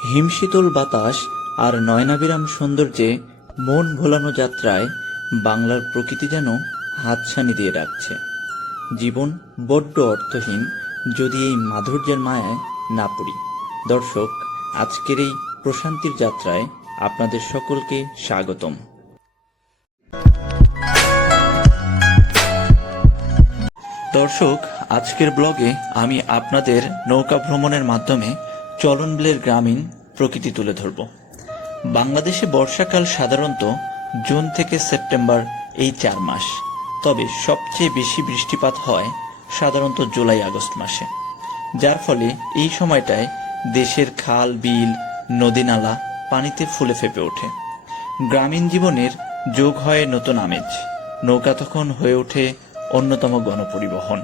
হিমশীতল বাতাস আর নয়নাবিরাম সৌন্দর্যে মন ভোলানো যাত্রায় বাংলার প্রকৃতি যেন হাতছানি দিয়ে রাখছে জীবন বড্ড অর্থহীন যদি এই মাধুর্যের মায়ায় না পড়ি। দর্শক, আজকের এই প্রশান্তির যাত্রায় আপনাদের সকলকে স্বাগতম। দর্শক, আজকের ব্লগে আমি আপনাদের নৌকা ভ্রমণের মাধ্যমে চলনবিলের গ্রামীণ প্রকৃতি তুলে ধরব। বাংলাদেশে বর্ষাকাল সাধারণত জুন থেকে সেপ্টেম্বর এই চার মাস। তবে সবচেয়ে বেশি বৃষ্টিপাত হয় সাধারণত জুলাই, আগস্ট মাসে। যার ফলে এই সময়টায় দেশের খাল, বিল, নদী নালা পানিতে ফুলে ফেপে ওঠে। গ্রামীণ জীবনের যোগ হয় নতুন আমেজ। নৌকা তখন হয়ে ওঠে অন্যতম গণপরিবহন।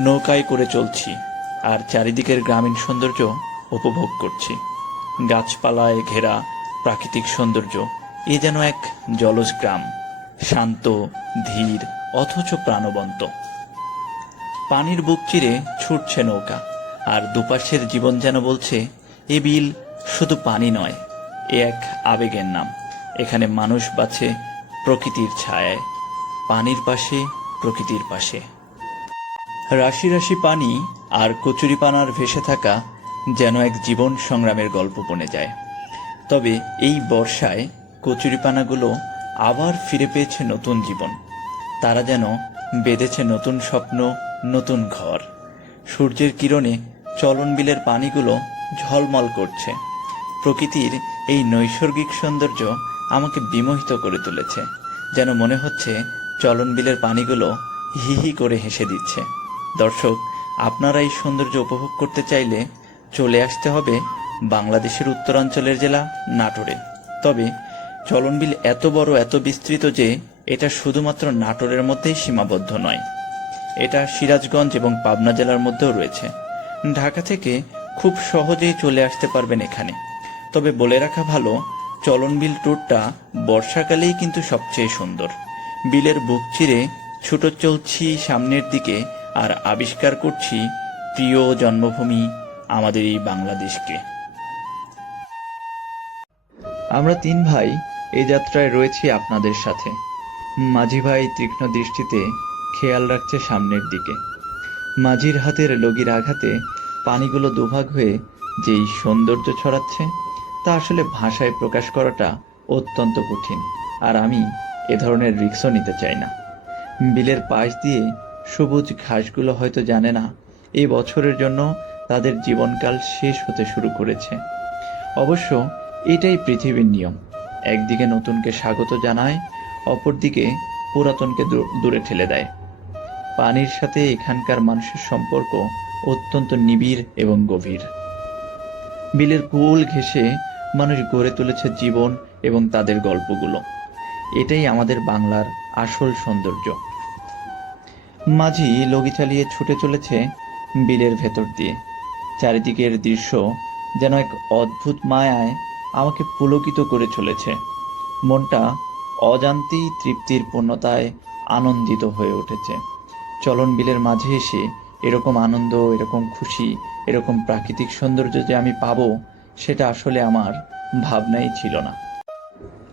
নৌকায় করে চলছি, আর চারিদিকের গ্রামীণ সৌন্দর্য উপভোগ করছি। গাছপালায় ঘেরা প্রাকৃতিক সৌন্দর্য, এ যেন এক জলজ গ্রাম, শান্ত, ধীর, অথচ প্রাণবন্ত। পানির বুক চিরে ছুটছে নৌকা, আর দুপাশের জীবন যেন বলছে, এ বিল শুধু পানি নয়, এ এক আবেগের নাম। এখানে মানুষ বাঁচে প্রকৃতির ছায়ায়, পানির পাশে প্রকৃতির পাশে। রাশি রাশি পানি আর কচুরিপানার ভেসে থাকা যেন এক জীবন সংগ্রামের গল্প বনে যায়। তবে এই বর্ষায় কচুরিপানাগুলো আবার ফিরে পেয়েছে নতুন জীবন। তারা যেন বেঁধেছে নতুন স্বপ্ন, নতুন ঘর। সূর্যের কিরণে চলন বিলের পানিগুলো ঝলমল করছে। প্রকৃতির এই নৈসর্গিক সৌন্দর্য আমাকে বিমোহিত করে তুলেছে, যেন মনে হচ্ছে চলন বিলের পানিগুলো হি হি করে হেসে দিচ্ছে। দর্শক, আপনারা এই সৌন্দর্য উপভোগ করতে চাইলে চলে আসতে হবে বাংলাদেশের উত্তরাঞ্চলের জেলা নাটোরে। তবে চলনবিল এত বড়, এত বিস্তৃত যে এটা শুধুমাত্র নাটোরের মধ্যেই সীমাবদ্ধ নয়। এটা সিরাজগঞ্জ এবং পাবনা জেলার মধ্যেও রয়েছে। ঢাকা থেকে খুব সহজেই চলে আসতে পারবেন এখানে। তবে বলে রাখা ভালো, চলনবিল ট্যুরটা বর্ষাকালেই কিন্তু সবচেয়ে সুন্দর। বিলের বুক চিরে ছুটো চলছি সামনের দিকে আর আবিষ্কার করছি প্রিয় জন্মভূমি আমাদের এই বাংলাদেশকে। আমরা তিন ভাই এই যাত্রায় রয়েছি আপনাদের সাথে। মাঝি ভাই তীক্ষ্ণ দৃষ্টিতে খেয়াল রাখছে সামনের দিকে। মাঝির হাতের লগির আঘাতে পানিগুলো দুভাগ হয়ে যেই সৌন্দর্য ছড়াচ্ছে, তা আসলে ভাষায় প্রকাশ করাটা অত্যন্ত কঠিন, আর আমি এ ধরনের রিক্সও নিতে চাই না। বিলের পাশ দিয়ে সবুজ ঘাসগুলো হয়তো জানে না এই বছরের জন্য তাদের জীবনকাল শেষ হতে শুরু করেছে। অবশ্য এটাই পৃথিবীর নিয়ম। একদিকে নতুনকে স্বাগত জানায়, অপরদিকে পুরাতনকে দূরে ঠেলে দেয়। পানির সাথে এখানকার মানুষের সম্পর্ক অত্যন্ত নিবিড় এবং গভীর। বিলের কুল ঘেঁষে মানুষ গড়ে তুলেছে জীবন এবং তাদের গল্পগুলো। এটাই আমাদের বাংলার আসল সৌন্দর্য। মাঝি লগি চালিয়ে ছুটে চলেছে বিলের ভেতর দিয়ে। চারিদিকের দৃশ্য যেন এক অদ্ভুত মায়ায় আমাকে পুলকিত করে চলেছে। মনটা অজান্তেই তৃপ্তির পূর্ণতায় আনন্দিত হয়ে উঠেছে। চলন বিলের মাঝে এসে এরকম আনন্দ, এরকম খুশি, এরকম প্রাকৃতিক সৌন্দর্য যে আমি পাবো, সেটা আসলে আমার ভাবনাই ছিল না।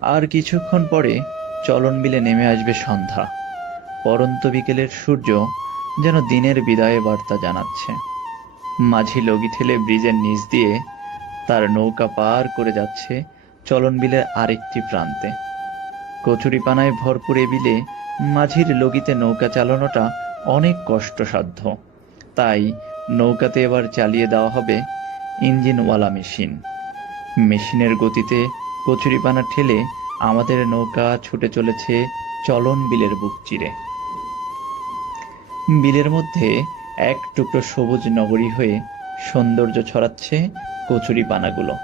আর কিছুক্ষণ পরে চলন বিলে নেমে আসবে সন্ধ্যা। পরন্ত বিকেলের সূর্য যেন দিনের বিদায় বার্তা জানাচ্ছে। মাঝি লগি ঠেলে ব্রিজের নিচ দিয়ে তার নৌকা পার করে যাচ্ছে চলন বিলের আরেকটি প্রান্তে। কচুরিপানায় ভরপুর এ বিলে মাঝির লগিতে নৌকা চালানোটা অনেক কষ্টসাধ্য। তাই নৌকাতে এবার চালিয়ে দেওয়া হবে ইঞ্জিনওয়ালা মেশিন। মেশিনের গতিতে কচুরিপানা ঠেলে আমাদের নৌকা ছুটে চলেছে চলন বিলের বুক চিরে। বিলের মধ্যে এক টুকরো সবুজ নগরী হয়ে সৌন্দর্য ছড়াচ্ছে কচুরিপানাগুলো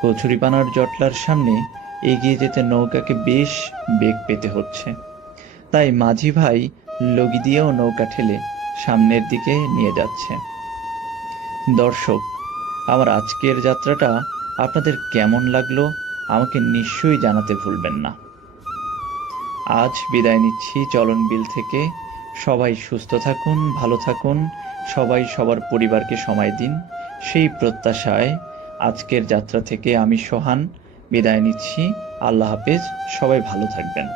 কচুরিপানার জটলার সামনে এগিয়ে যেতে নৌকাকে বেশ বেগ পেতে হচ্ছে। তাই মাঝি ভাই লগি দিয়েও নৌকা ঠেলে সামনের দিকে নিয়ে যাচ্ছে। দর্শক, আমার আজকের যাত্রাটা আপনাদের কেমন লাগল আমাকে নিশ্চয়ই জানাতে ভুলবেন না। আজ বিদায় নিচ্ছি চলন বিল থেকে। সবাই সুস্থ থাকুন, ভালো থাকুন, সবাই সবার পরিবারকে সময় দিন। সেই প্রত্যাশায় আজকের যাত্রা থেকে আমি সোহান বিদায় নিচ্ছি। আল্লাহ হাফেজ, সবাই ভালো থাকবেন।